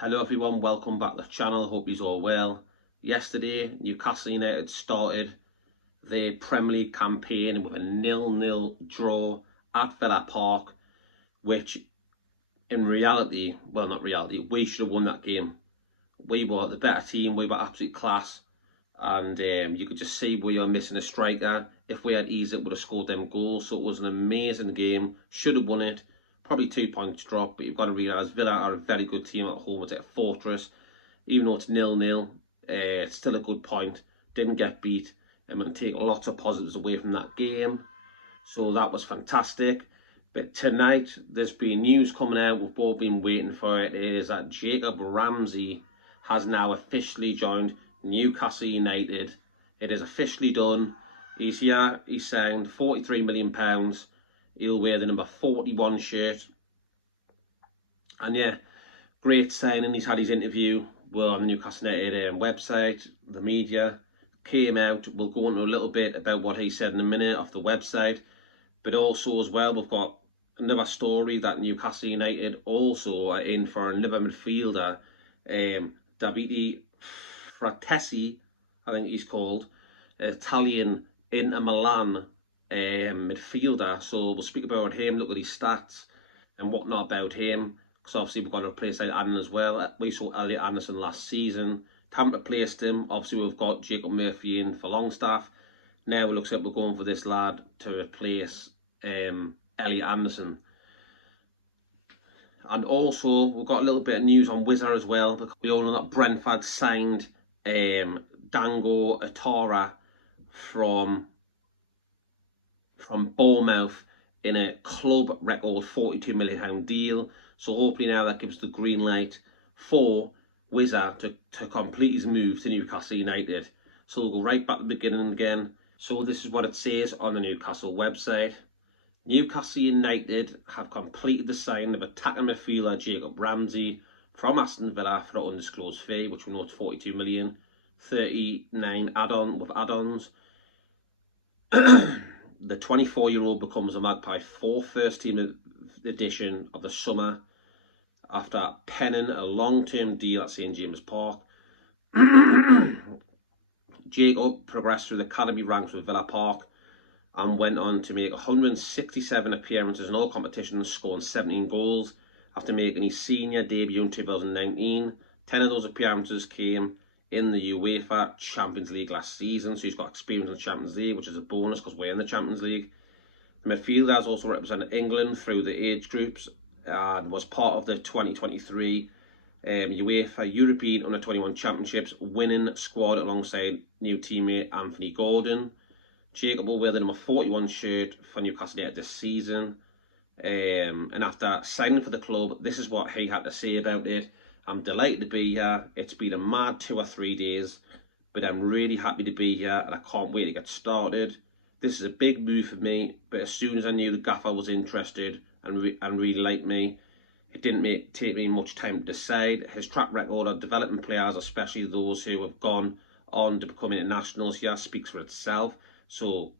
Hello everyone, welcome back to the channel, hope you're all well. Yesterday, Newcastle United started their Premier League campaign with a 0-0 draw at Villa Park, which in reality, well not reality, we should have won that game. We were the better team, we were absolute class, and you could just see we are missing a striker. If we had Isak, would have scored them goals, so it was an amazing game, should have won it. Probably 2 points drop, but you've got to realise Villa are a very good team at home. It's a fortress. Even though it's 0-0, it's still a good point. Didn't get beat. And we can take lots of positives away from that game. So that was fantastic. But tonight, there's been news coming out. We've both been waiting for it. It is that Jacob Ramsey has now officially joined Newcastle United. It is officially done. He's here. He signed £43 million. He'll wear the number 41 shirt. And yeah, great signing. He's had his interview on the Newcastle United website. The media came out. We'll go into a little bit about what he said in a minute off the website. But also as well, we've got another story that Newcastle United also are in for another midfielder. Davide Frattesi, I think he's called. Italian Inter Milan midfielder, so we'll speak about him, look at his stats and whatnot about him, because obviously we've got to replace Anderson as well. We saw Elliot Anderson last season, haven't replaced him. Obviously we've got Jacob Murphy in for Longstaff. Now it looks like we're going for this lad to replace Elliot Anderson. And also we've got a little bit of news on Wissa as well, because we all know that Brentford signed Dango Atara from Bournemouth in a club record £42 million deal. So hopefully now that gives the green light for Wissa to complete his move to Newcastle United. So we'll go right back to the beginning again. So this is what it says on the Newcastle website. Newcastle United have completed the signing of attacking midfielder Jacob Ramsey from Aston Villa for an undisclosed fee, which we know it's 42 million, 39 add-on with add-ons. The 24-year-old becomes a Magpie for first team edition of the summer after penning a long-term deal at St James Park. Jacob progressed through the academy ranks with Villa Park and went on to make 167 appearances in all competitions, scoring 17 goals after making his senior debut in 2019. 10 of those appearances came in the UEFA Champions League last season, so he's got experience in the Champions League, which is a bonus because we're in the Champions League. The midfielder has also represented England through the age groups and was part of the 2023 UEFA European Under-21 Championships winning squad alongside new teammate Anthony Gordon. Jacob will wear the number 41 shirt for Newcastle United this season. And after signing for the club, this is what he had to say about it. I'm delighted to be here. It's been a mad 2 or 3 days, but I'm really happy to be here and I can't wait to get started. This is a big move for me, but as soon as I knew the gaffer was interested and really liked me, it didn't take me much time to decide. His track record of developing players, especially those who have gone on to become internationals here, speaks for itself. So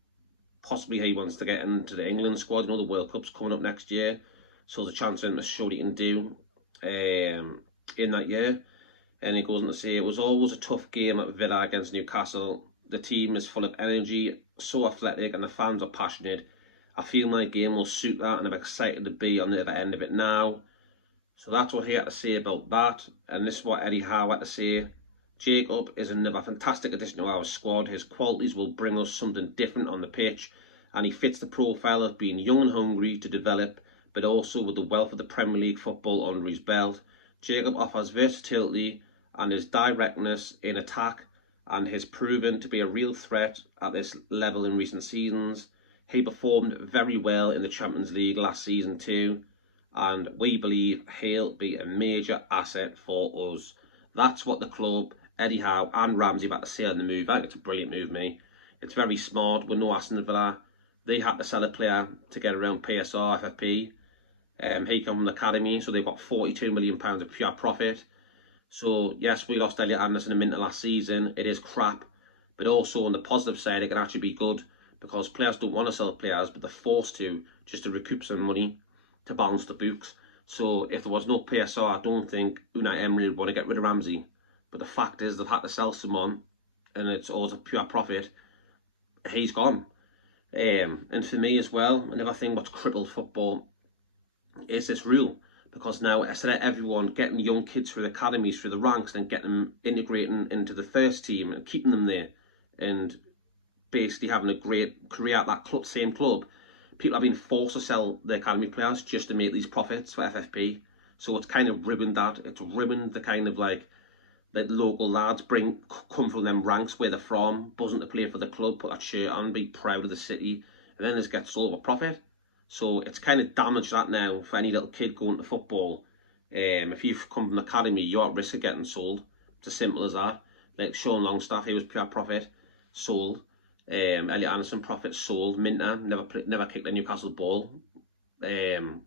possibly he wants to get into the England squad. You know, the World Cup's coming up next year, so there's a chance for him to show what he can do in that year. And he goes on to say, it was always a tough game at Villa against Newcastle. The team is full of energy, so athletic, and the fans are passionate. I feel my game will suit that, and I'm excited to be on the other end of it now. So that's what he had to say about that. And this is what Eddie Howe had to say. Jacob is another fantastic addition to our squad. His qualities will bring us something different on the pitch, and he fits the profile of being young and hungry to develop, but also with the wealth of the Premier League football under his belt. Jacob offers versatility and his directness in attack, and has proven to be a real threat at this level in recent seasons. He performed very well in the Champions League last season too, and we believe he'll be a major asset for us. That's what the club, Eddie Howe and Ramsey had to say on the move. I think it's a brilliant move, mate. It's very smart. With no Aston Villa, they had to sell a player to get around PSR, FFP. He came from the academy, so they've got £42 million of pure profit. So yes, we lost Elliot Anderson a minute last season. It is crap, but also on the positive side, it can actually be good because players don't want to sell players, but they're forced to just to recoup some money to balance the books. So if there was no PSR, I don't think Unai Emery would want to get rid of Ramsey. But the fact is they've had to sell someone, and it's always a pure profit. He's gone. And for me as well, another thing what's crippled football is this rule. Because now, instead of everyone getting young kids through the academies, through the ranks, and getting them integrating into the first team and keeping them there, and basically having a great career at that same club, people have been forced to sell the academy players just to make these profits for FFP. So it's kind of ruined that. It's ruined the kind of like the local lads come from them ranks where they're from, buzzing to play for the club, put that shirt on, be proud of the city, and then just get sold for profit. So it's kind of damaged that now for any little kid going to football. If you've come from the academy, you're at risk of getting sold. It's as simple as that. Like Sean Longstaff, he was pure profit, sold. Elliot Anderson, profit, sold. Minter, never kicked a Newcastle ball,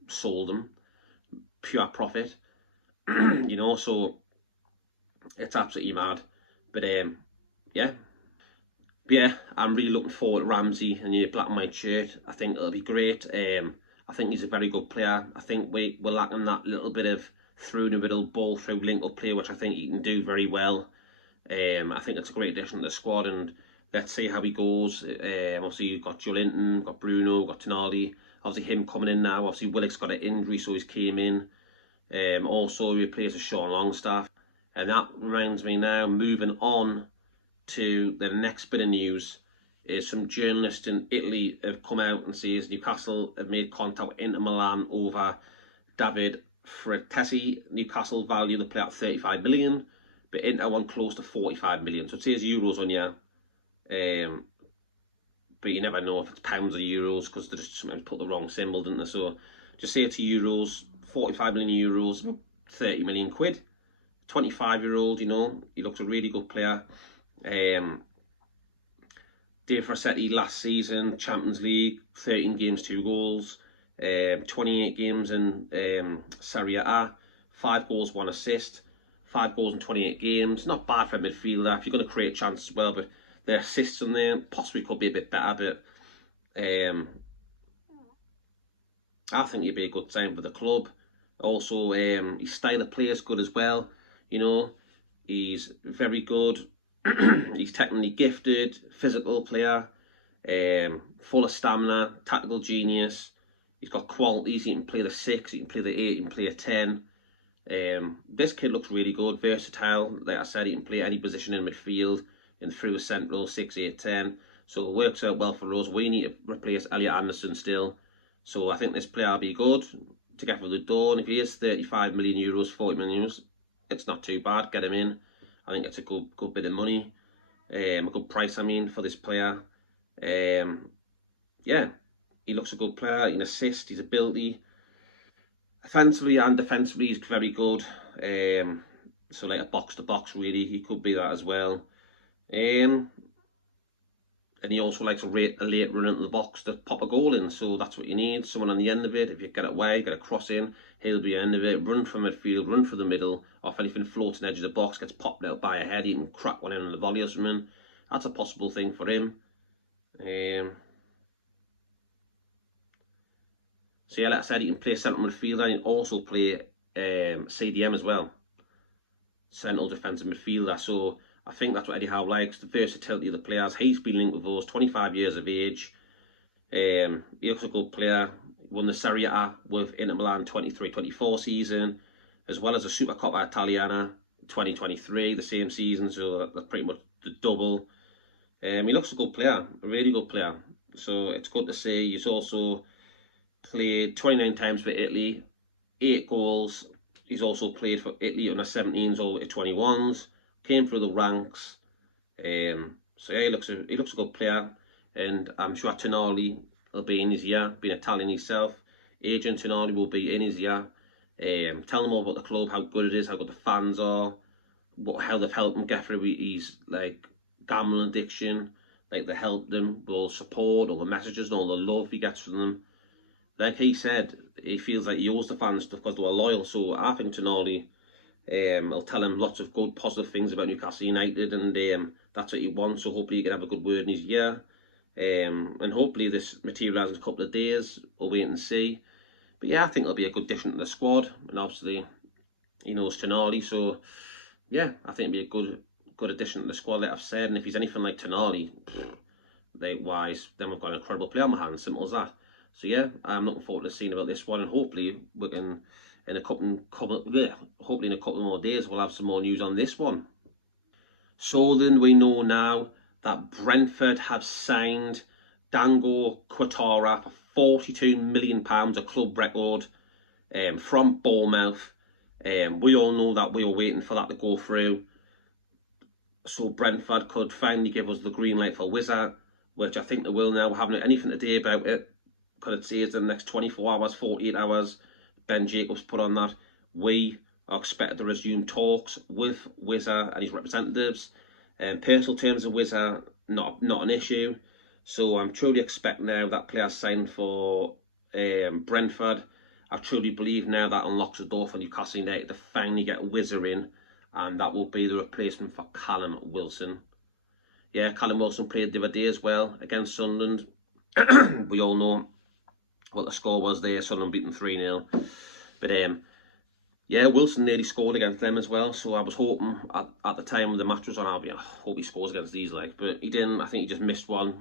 sold him, pure profit. You know, so it's absolutely mad. But yeah. But yeah, I'm really looking forward to Ramsey and your black and white shirt. I think it'll be great. I think he's a very good player. I think we're lacking that little bit of through the middle ball through link-up play, which I think he can do very well. I think it's a great addition to the squad, and let's see how he goes. Obviously, you've got Joelinton, got Bruno, got Tonali. Obviously, him coming in now. Obviously, Willock's got an injury, so he's came in. Also, he replaces Sean Longstaff. And that reminds me now, moving on to the next bit of news, is some journalists in Italy have come out and says Newcastle have made contact with Inter Milan over Davide Frattesi. Newcastle value the player at 35 million, but Inter want close to 45 million. So it says euros on here. But you never know if it's pounds or euros, because they just sometimes put the wrong symbol, didn't they? So just say it's euros, 45 million euros, 30 million quid. 25-year-old, you know, he looks a really good player. Dave Frattesi last season, Champions League, 13 games, 2 goals, 28 games in Serie A, 5 goals, 1 assist, 5 goals in 28 games. Not bad for a midfielder if you're going to create chances as well, but the assists in there possibly could be a bit better, but I think he'd be a good sign for the club. Also, his style of play is good as well. You know, he's very good. He's technically gifted, physical player, full of stamina, tactical genius. He's got qualities. He can play the 6, he can play the 8, he can play a 10. This kid looks really good, versatile. Like I said, he can play any position in midfield and through a central 6, 8, 10. So it works out well for us. We need to replace Elliot Anderson still. So I think this player will be good to get through the door. And if he is 35 million euros, 40 million euros, it's not too bad. Get him in. I think it's a good bit of money, a good price, I mean, for this player. Yeah, he looks a good player. He can assist, his ability. Offensively and defensively, he's very good. So like a box-to-box, really, he could be that as well. And he also likes a late run into the box to pop a goal in. So that's what you need, someone on the end of it. If you get it away, get a cross in, he'll be end of it. Run from midfield, run for the middle. Or if anything floats on the edge of the box, gets popped out by a head, he can crack one in on the volley or something. That's a possible thing for him. So yeah, like I said, he can play central midfielder. He can also play CDM as well. Central defensive midfielder. So I think that's what Eddie Howe likes, the versatility of the players. He's been linked with us, 25 years of age. He looks a good player. Won the Serie A with Inter Milan 23-24 season, as well as the Supercoppa Italiana 2023, the same season, so that's pretty much the double. He looks a good player, a really good player. So it's good to see. He's also played 29 times for Italy, 8 goals. He's also played for Italy under 17s or 21s. Came through the ranks. So yeah, he looks a good player, and I'm sure Tonali will be in his year. Being Italian himself, Agent Tonali will be in his year. Tell them all about the club, how good it is, how good the fans are, how they've helped him get through his like gambling addiction. Like they helped him with all the support, all the messages, and all the love he gets from them. Like he said, he feels like he owes the fans stuff because they were loyal. So I think Tonali, I'll tell him lots of good, positive things about Newcastle United, and that's what he wants. So hopefully he can have a good word in his year, and hopefully this materialises in a couple of days. We'll wait and see. But yeah, I think it'll be a good addition to the squad, and obviously he knows Tonali, so yeah, I think it'll be a good addition to the squad, like I've said. And if he's anything like Tonali, then we've got an incredible player on my hands, simple as that. So yeah, I'm looking forward to seeing about this one, and hopefully we can, in a hopefully in a couple more days, we'll have some more news on this one. So then we know now that Brentford have signed Dango Quattara for £42 million, a club record, from Bournemouth. We all know that we were waiting for that to go through, so Brentford could finally give us the green light for Wissa, which I think they will now. We haven't anything to do about it, because it says in the next 24 hours, 48 hours, Ben Jacobs put on that we are expected to resume talks with Wissa and his representatives. Personal terms of Wissa, not an issue. So I'm truly expecting now that player signed for Brentford. I truly believe now that unlocks the door for Newcastle United to finally get Wissa in, and that will be the replacement for Callum Wilson. Yeah, Callum Wilson played the other day as well against Sunderland. We all know what the score was there. Sunderland beaten 3-0. But yeah, Wilson nearly scored against them as well. So I was hoping at the time the match was on, I hope he scores against these, but he didn't. I think he just missed one.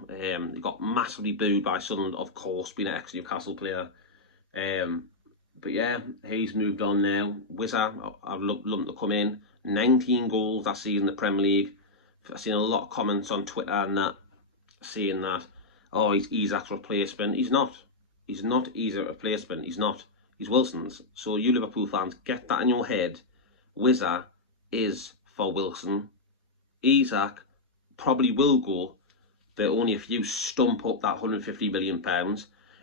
He got massively booed by Sunderland, of course, being an ex-Newcastle player. But yeah, he's moved on now. Wissa, I'd love him to come in. 19 goals that season in the Premier League. I've seen a lot of comments on Twitter and that saying that, oh, he's Isak's replacement. He's not. He's not Isak's replacement. He's not. He's Wilson's. So you Liverpool fans, get that in your head. Wissa is for Wilson. Isak probably will go, but only if you stump up that £150 million.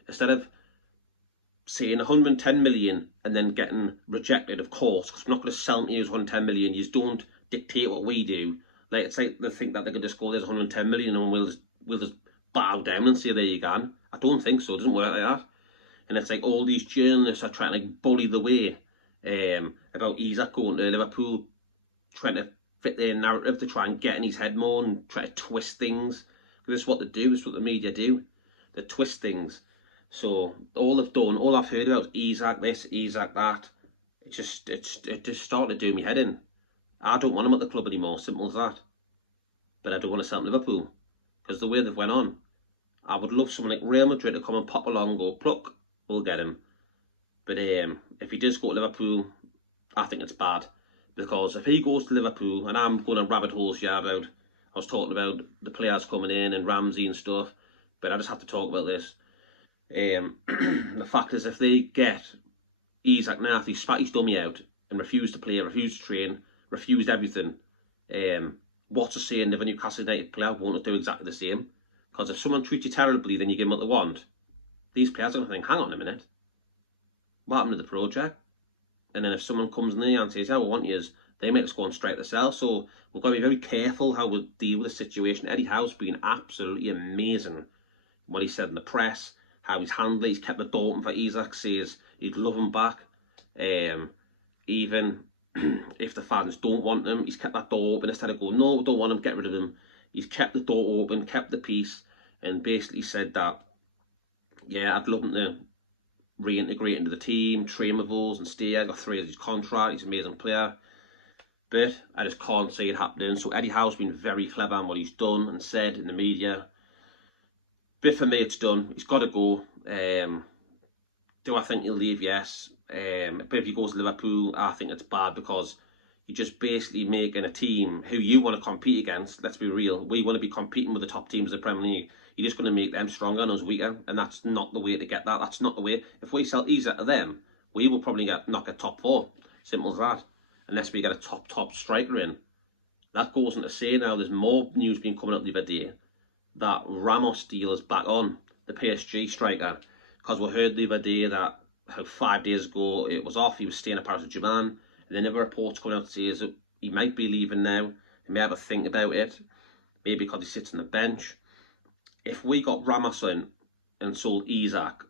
Instead of saying 110 million and then getting rejected, of course, because we're not going to sell them to you as 110 million. You don't dictate what we do. Like, it's like they think that they could just go, there's 110 million and we'll just bow down and say, there you go. I don't think so. It doesn't work like that. And it's like all these journalists are trying to bully the way about Isak going to Liverpool, trying to fit their narrative to try and get in his head more and try to twist things. Because this is what they do. This is what the media do. They twist things. So all I've heard about is Isak this, Isak that. It just started doing me head in. I don't want him at the club anymore, simple as that. But I don't want to sell him to Liverpool, because the way they've went on, I would love someone like Real Madrid to come and pop along and go, pluck, we'll get him. But if he does go to Liverpool, I think it's bad. Because if he goes to Liverpool, and I'm going on rabbit holes here about, I was talking about the players coming in and Ramsey and stuff, but I just have to talk about this. The fact is, if they get Isak now, if he spat his dummy out and refused to play, refused to train, refused everything, what's to say another Newcastle United player won't do exactly the same? Because if someone treats you terribly, then you give them what they want. These players are going to think, hang on a minute, what happened to the project? And then if someone comes in there and says, yeah, we want you, they make us go on straight to sell. So we've got to be very careful how we deal with the situation. Eddie Howe's been absolutely amazing. What he said in the press, how he's handled it, he's kept the door open for Isak, says he'd love him back. Even if the fans don't want him, he's kept that door open. Instead of going, no, we don't want him, get rid of him. He's kept the door open, kept the peace, and basically said that, yeah, I'd love him to reintegrate into the team, train with us and stay. I got 3 years his contract, he's an amazing player. But I just can't see it happening. So Eddie Howe's been very clever on what he's done and said in the media. But for me, it's done. He's got to go. Do I think he'll leave? Yes. But if he goes to Liverpool, I think it's bad, because you're just basically making a team who you want to compete against. Let's be real. We want to be competing with the top teams of the Premier League. You're just going to make them stronger and us weaker, and that's not the way to get that. That's not the way. If we sell Isak to them, we will probably not get top 4. Simple as that. Unless we get a top striker in. That goes on to say now, there's more news been coming up the other day that Ramos deal is back on, the PSG striker, because we heard the other day that 5 days ago it was off, he was staying at Paris Saint-Germain, and then other reports coming out to say that he might be leaving now. He may have a think about it, maybe because he sits on the bench. If we got Ramos in and sold Isak,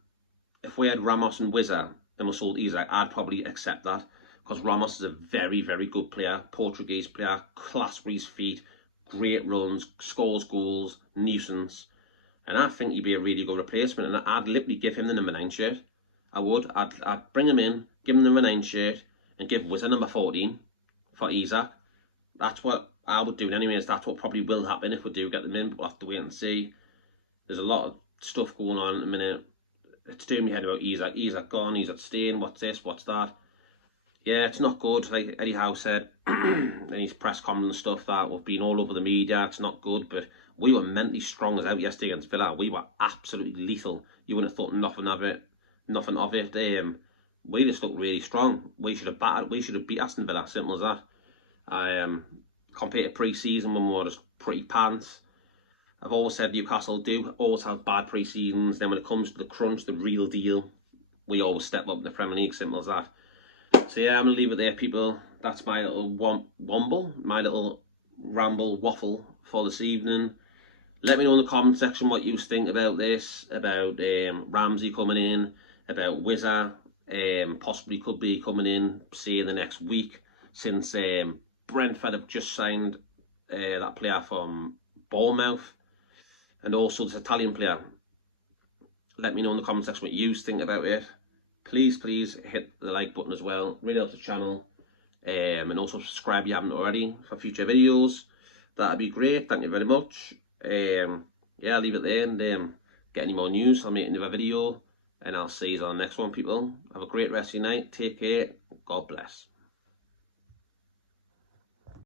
if we had Ramos and Wissa and we sold Isak, I'd probably accept that, because Ramos is a very, very good player, Portuguese player, class with his feet, great runs, scores goals, nuisance. And I think he'd be a really good replacement, and I'd literally give him the number 9 shirt. I would. I'd bring him in, give him the number 9 shirt, and give Wissa number 14 for Isak. That's what I would do anyways. That's what probably will happen if we do get them in, but we'll have to wait and see. There's a lot of stuff going on at the minute. It's doing me head about Isak. Isak gone, Isak staying, what's this, what's that. Yeah, it's not good. Like Eddie Howe said in his press conference and stuff, that we've been all over the media. It's not good, but we were mentally strong as out yesterday against Villa. We were absolutely lethal. You wouldn't have thought nothing of it. We just looked really strong. We should have beat Aston Villa. Simple as that. Compared to pre-season when we were just pretty pants. I've always said Newcastle do always have bad pre-seasons. Then when it comes to the crunch, the real deal, we always step up in the Premier League. Simple as that. So yeah, I'm going to leave it there, people. That's my little wumble, my little ramble waffle for this evening. Let me know in the comment section what you think about this, about Ramsey coming in, about Wissa, possibly could be coming in, say, in the next week, since Brentford have just signed that player from Bournemouth, and also this Italian player. Let me know in the comment section what you think about it. Please hit the like button as well. Really helps the channel. And also subscribe if you haven't already for future videos. That'd be great. Thank you very much. Yeah, I'll leave it there, and get any more news, I'll make another video, and I'll see you on the next one, people. Have a great rest of your night. Take care. God bless.